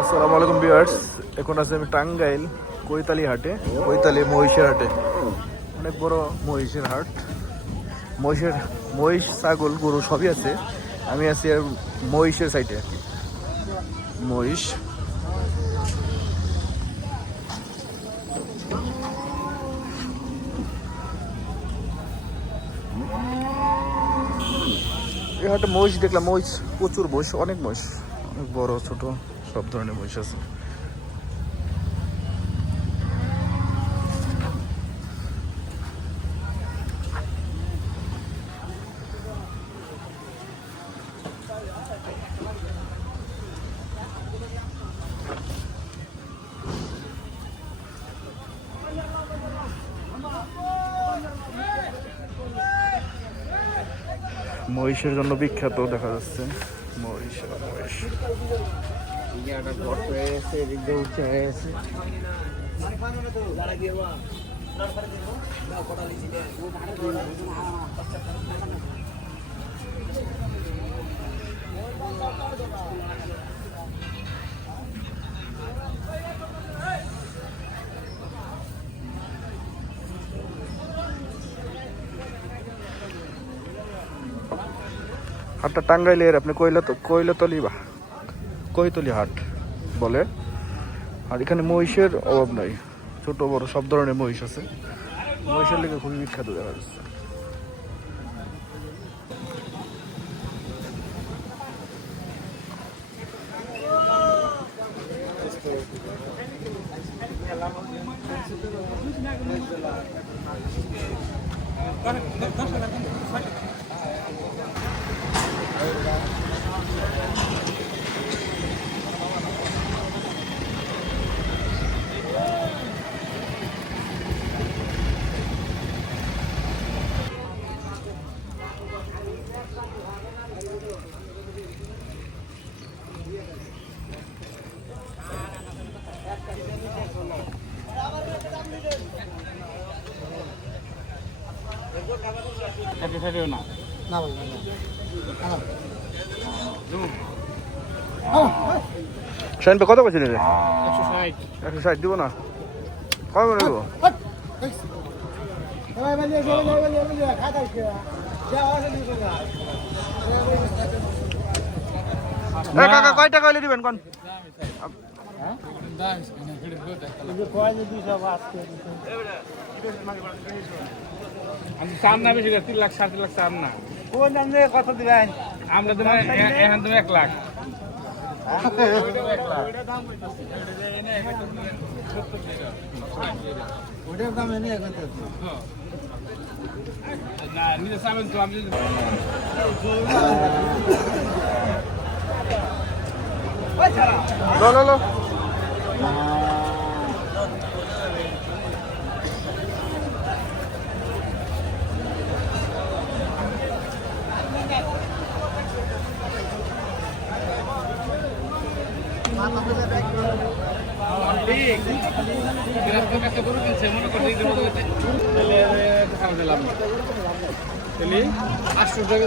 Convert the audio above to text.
আসসালামু আলাইকুম ভিউয়ার্স, এখন আছি আমি টাঙ্গাইল কৈতালি হাটে, কৈতালি মহিষের হাটে। অনেক বড় মহিষের হাট, মহিষ ছাগল গরু সবই আছে। আমি আছি আর মহিষের সাইডে আর কি। মহিষ এই হাটে মহিষ দেখলাম, মহিষ প্রচুর, মহিষ অনেক, মহিষ অনেক বড় ছোট সব ধরনের মহিষ আছে। মহিষের জন্য বিখ্যাত দেখা যাচ্ছে, মহিষ মহিষ। হাটটা টাঙ্গাইলের আপনি কৈতলি হাট বলে। আর এখানে মহিষের অভাব নাই, ছোট বড় সব ধরনের মহিষ আছে। মহিষের লেগে খুবই বিখ্যাত দেখা যাচ্ছে। শাইন কত বলছেন? 160 দিব না, কয় মনে দেবো? কাকা কয় টাকা হলে দিবেন কোন? চার না বেশি 3 লাখ 3.5 লাখ চার না। কত দিবেন? আমরা তো এখন তুমি 1 লাখ। ওটার দাম এনে না নিজে চাবেন তো আমি লো মনে করে 800 টাকা